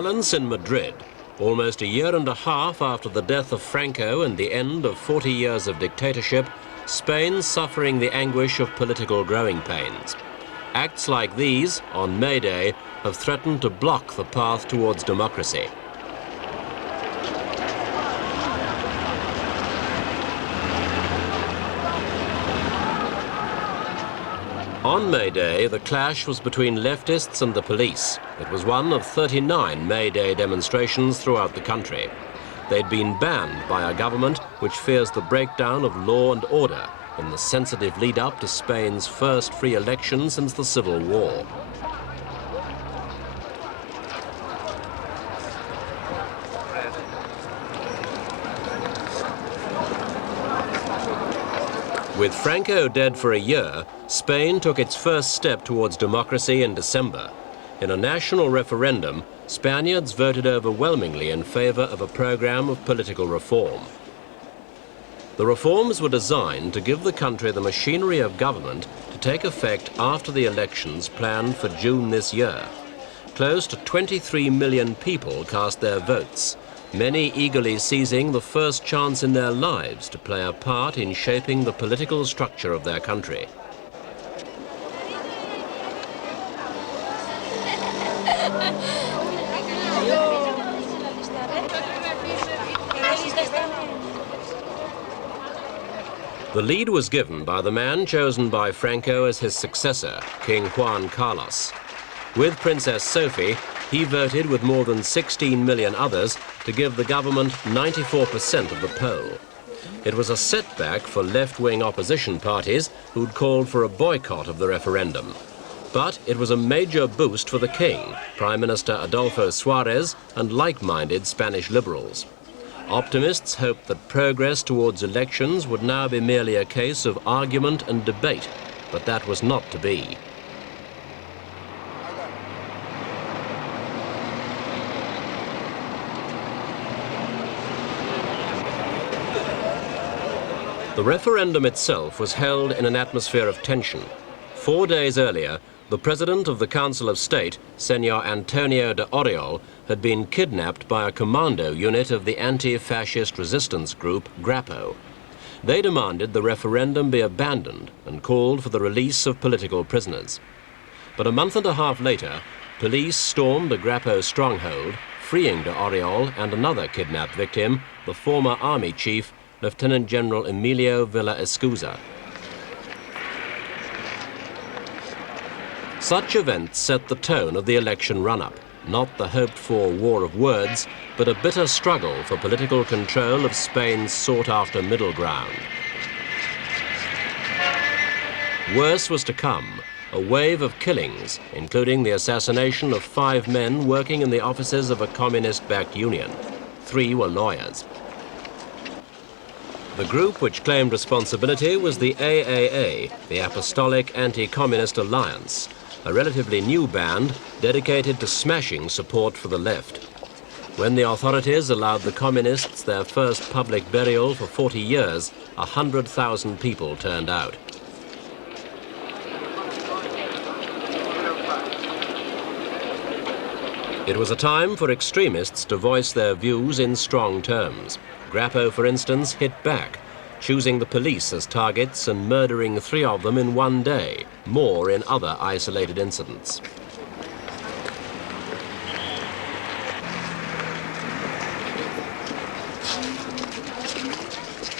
Silence in Madrid, almost a year and a half after the death of Franco and the end of 40 years of dictatorship, Spain suffering the anguish of political growing pains. Acts like these, on May Day, have threatened to block the path towards democracy. On May Day, the clash was between leftists and the police. It was one of 39 May Day demonstrations throughout the country. They'd been banned by a government which fears the breakdown of law and order in the sensitive lead-up to Spain's first free election since the Civil War. With Franco dead for a year, Spain took its first step towards democracy in December. In a national referendum, Spaniards voted overwhelmingly in favor of a program of political reform. The reforms were designed to give the country the machinery of government to take effect after the elections planned for June this year. Close to 23 million people cast their votes, many eagerly seizing the first chance in their lives to play a part in shaping the political structure of their country. The lead was given by the man chosen by Franco as his successor, King Juan Carlos. With Princess Sophie, he voted with more than 16 million others to give the government 94% of the poll. It was a setback for left-wing opposition parties who'd called for a boycott of the referendum. But it was a major boost for the king, Prime Minister Adolfo Suárez, and like-minded Spanish liberals. Optimists hoped that progress towards elections would now be merely a case of argument and debate, but that was not to be. The referendum itself was held in an atmosphere of tension. 4 days earlier, the President of the Council of State, Senor Antonio de Oriol, had been kidnapped by a commando unit of the anti-fascist resistance group, Grappo. They demanded the referendum be abandoned and called for the release of political prisoners. But a month and a half later, police stormed the Grappo stronghold, freeing de Oriol and another kidnapped victim, the former army chief, Lieutenant General Emilio Villa Escuza. Such events set the tone of the election run-up, not the hoped-for war of words, but a bitter struggle for political control of Spain's sought-after middle ground. Worse was to come, a wave of killings, including the assassination of 5 men working in the offices of a communist-backed union. 3 were lawyers. The group which claimed responsibility was the AAA, the Apostolic Anti-Communist Alliance, a relatively new band dedicated to smashing support for the left. When the authorities allowed the communists their first public burial for 40 years, 100,000 people turned out. It was a time for extremists to voice their views in strong terms. Grappo, for instance, hit back, choosing the police as targets and murdering 3 of them in one day, more in other isolated incidents.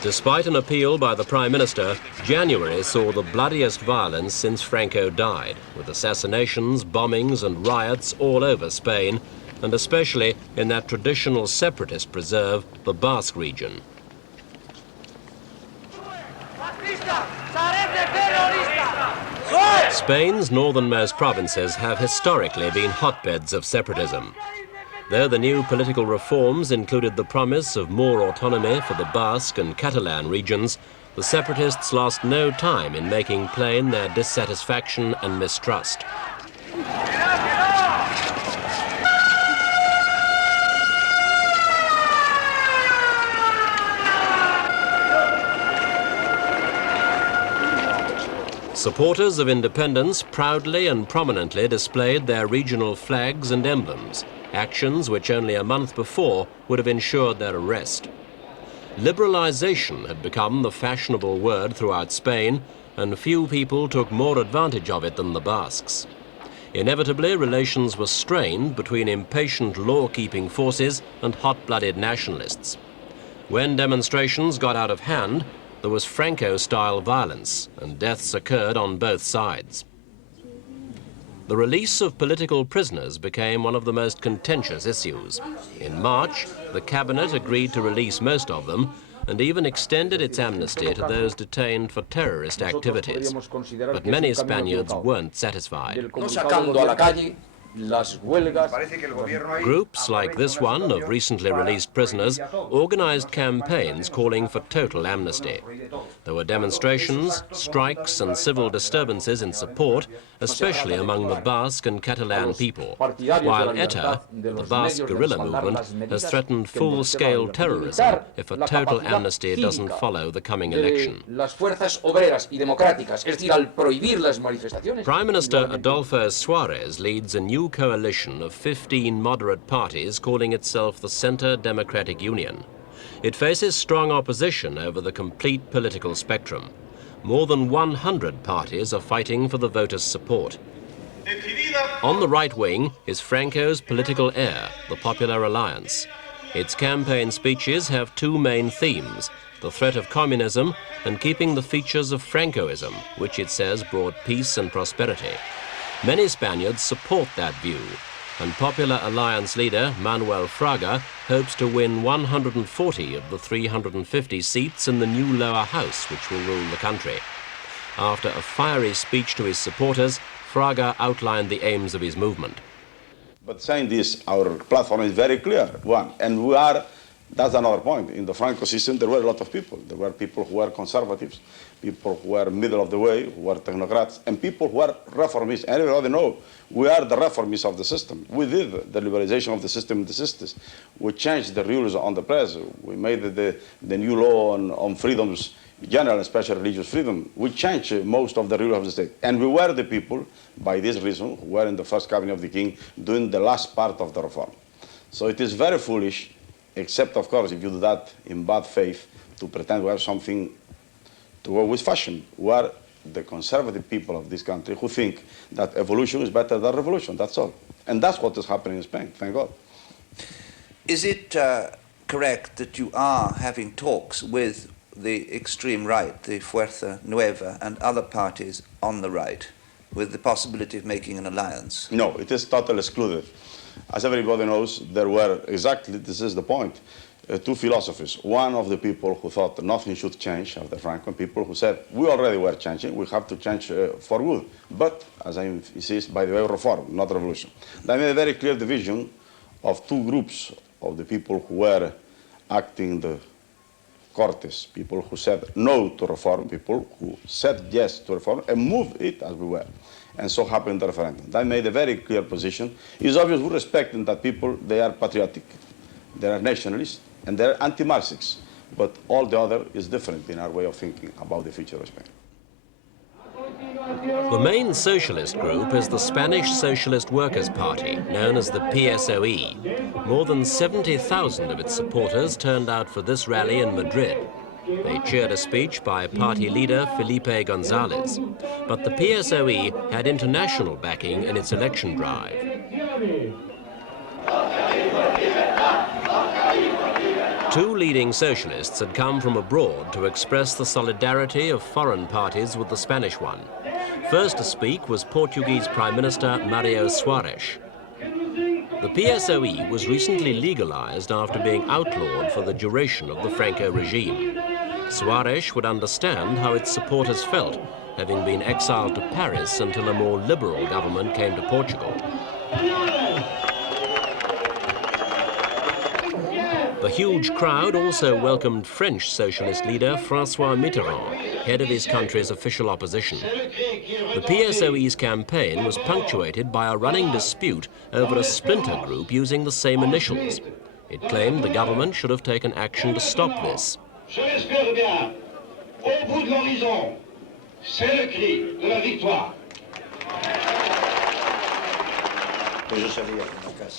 Despite an appeal by the Prime Minister, January saw the bloodiest violence since Franco died, with assassinations, bombings and riots all over Spain, and especially in that traditional separatist preserve, the Basque region. Spain's northernmost provinces have historically been hotbeds of separatism. Though the new political reforms included the promise of more autonomy for the Basque and Catalan regions, the separatists lost no time in making plain their dissatisfaction and mistrust. Supporters of independence proudly and prominently displayed their regional flags and emblems. actions which only a month before would have ensured their arrest. Liberalization had become the fashionable word throughout Spain, and few people took more advantage of it than the Basques. Inevitably, relations were strained between impatient law-keeping forces and hot-blooded nationalists. When demonstrations got out of hand, there was Franco-style violence, and deaths occurred on both sides. The release of political prisoners became one of the most contentious issues. In March, the cabinet agreed to release most of them and even extended its amnesty to those detained for terrorist activities. But many Spaniards weren't satisfied. Groups like this one of recently released prisoners organized campaigns calling for total amnesty. There were demonstrations, strikes and civil disturbances in support, especially among the Basque and Catalan people, while ETA, the Basque guerrilla movement, has threatened full-scale terrorism if a total amnesty doesn't follow the coming election. Prime Minister Adolfo Suarez leads a new coalition of 15 moderate parties calling itself the Centre Democratic Union. It faces strong opposition over the complete political spectrum. More than 100 parties are fighting for the voters' support. On the right wing is Franco's political heir, the Popular Alliance. Its campaign speeches have two main themes: the threat of communism and keeping the features of Francoism, which it says brought peace and prosperity. Many Spaniards support that view, and Popular Alliance leader Manuel Fraga hopes to win 140 of the 350 seats in the new lower house which will rule the country. After a fiery speech to his supporters, Fraga outlined the aims of his movement. But saying this, our platform is very clear, one, and we are, that's another point. In the Franco system, there were a lot of people. There were people who were conservatives, people who were middle of the way, who were technocrats, and people who were reformists. And everybody knows we are the reformists of the system. We did the liberalization of the system in the 60s. We changed the rules on the press. We made the new law on freedoms, general and special religious freedom. We changed most of the rules of the state. And we were the people, by this reason, who were in the first cabinet of the king doing the last part of the reform. So it is very foolish, except, of course, if you do that in bad faith, to pretend we have something to go with fashion. We are the conservative people of this country who think that evolution is better than revolution, that's all. And that's what is happening in Spain, thank God. Is it correct that you are having talks with the extreme right, the Fuerza Nueva, and other parties on the right, with the possibility of making an alliance? No, it is totally excluded. As everybody knows, there were exactly, this is the point, two philosophies. One of the people who thought nothing should change after Franco, and people who said, we already were changing, we have to change for good. But, as I insist, by the way of reform, not revolution. They made a very clear division of two groups of the people who were acting the Cortes, people who said no to reform, people who said yes to reform, and moved it as we were. And so happened the referendum. That made a very clear position. It's obvious we respect that people, they are patriotic, they are nationalists, and they're anti-Marxists. But all the other is different in our way of thinking about the future of Spain. The main socialist group is the Spanish Socialist Workers' Party, known as the PSOE. More than 70,000 of its supporters turned out for this rally in Madrid. They cheered a speech by party leader Felipe González. But the PSOE had international backing in its election drive. Two leading socialists had come from abroad to express the solidarity of foreign parties with the Spanish one. First to speak was Portuguese Prime Minister Mário Soares. The PSOE was recently legalized after being outlawed for the duration of the Franco regime. Soares would understand how its supporters felt, having been exiled to Paris until a more liberal government came to Portugal. The huge crowd also welcomed French socialist leader François Mitterrand, head of his country's official opposition. The PSOE's campaign was punctuated by a running dispute over a splinter group using the same initials. It claimed the government should have taken action to stop this. Je l'espère bien. Au bout de l'horizon, c'est le cri de la victoire.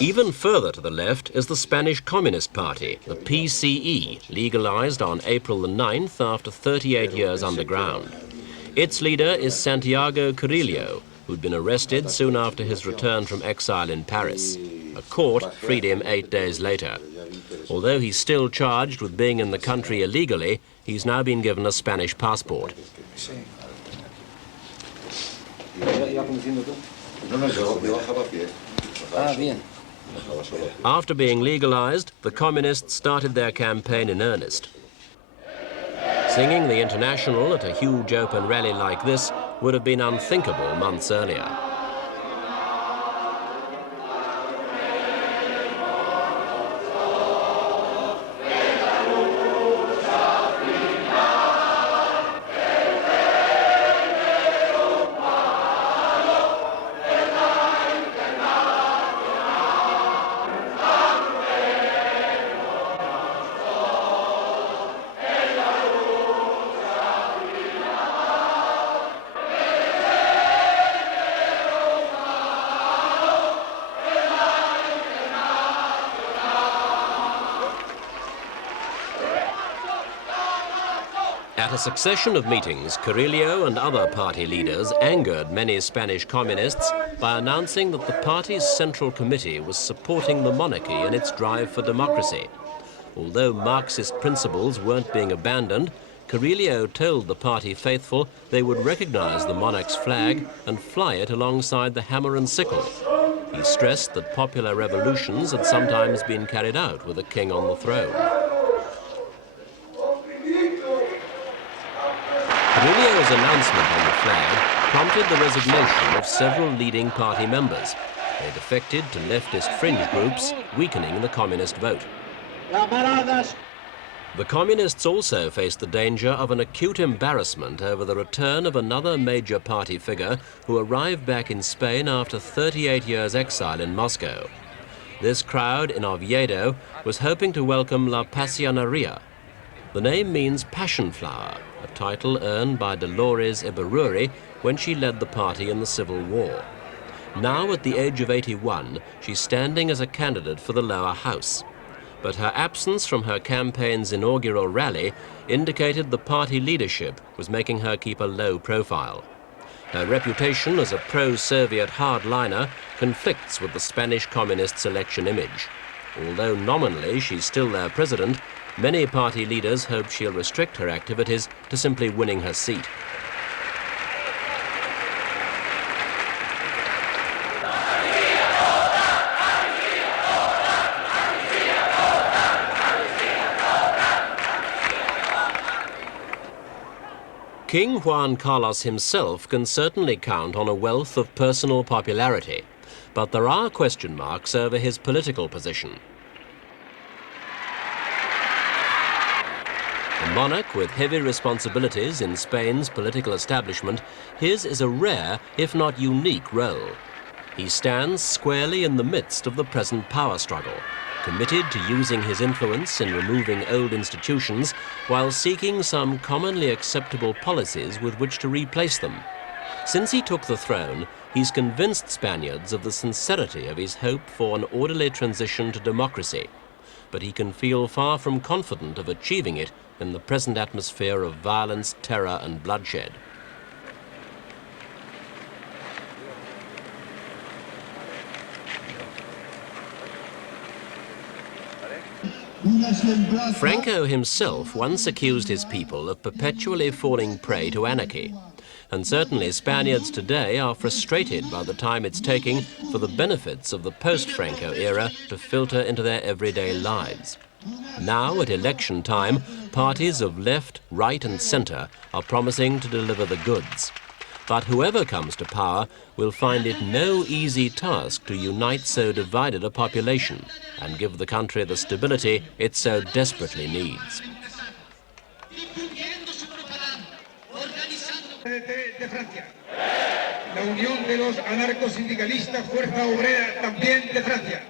Even further to the left is the Spanish Communist Party, the PCE, legalized on April the 9th after 38 years underground. Its leader is Santiago Guerilla, who'd been arrested soon after his return from exile in Paris. A court freed him 8 days later. Although he's still charged with being in the country illegally, he's now been given a Spanish passport. After being legalized, the communists started their campaign in earnest. Singing the International at a huge open rally like this would have been unthinkable months earlier. At a succession of meetings, Guerilla and other party leaders angered many Spanish communists by announcing that the party's Central Committee was supporting the monarchy in its drive for democracy. Although Marxist principles weren't being abandoned, Guerilla told the party faithful they would recognize the monarch's flag and fly it alongside the hammer and sickle. He stressed that popular revolutions had sometimes been carried out with a king on the throne. Guerilla's announcement on the flag prompted the resignation of several leading party members. They defected to leftist fringe groups, weakening the communist vote. The communists also faced the danger of an acute embarrassment over the return of another major party figure who arrived back in Spain after 38 years' exile in Moscow. This crowd in Oviedo was hoping to welcome La Pasionaria. The name means passion flower, a title earned by Dolores Eberuri when she led the party in the Civil War. Now, at the age of 81, she's standing as a candidate for the lower house. But her absence from her campaign's inaugural rally indicated the party leadership was making her keep a low profile. Her reputation as a pro-Soviet hardliner conflicts with the Spanish Communists' election image. Although nominally she's still their president, many party leaders hope she'll restrict her activities to simply winning her seat. King Juan Carlos himself can certainly count on a wealth of personal popularity, but there are question marks over his political position. A monarch with heavy responsibilities in Spain's political establishment, his is a rare, if not unique, role. He stands squarely in the midst of the present power struggle, committed to using his influence in removing old institutions while seeking some commonly acceptable policies with which to replace them. Since he took the throne, he's convinced Spaniards of the sincerity of his hope for an orderly transition to democracy, but he can feel far from confident of achieving it in the present atmosphere of violence, terror, and bloodshed. Franco himself once accused his people of perpetually falling prey to anarchy, and certainly Spaniards today are frustrated by the time it's taking for the benefits of the post-Franco era to filter into their everyday lives. Now, at election time, parties of left, right and centre are promising to deliver the goods. But whoever comes to power will find it no easy task to unite so divided a population and give the country the stability it so desperately needs. La Unión de los Anarcosindicalistas Fuerza Obrera también de Francia.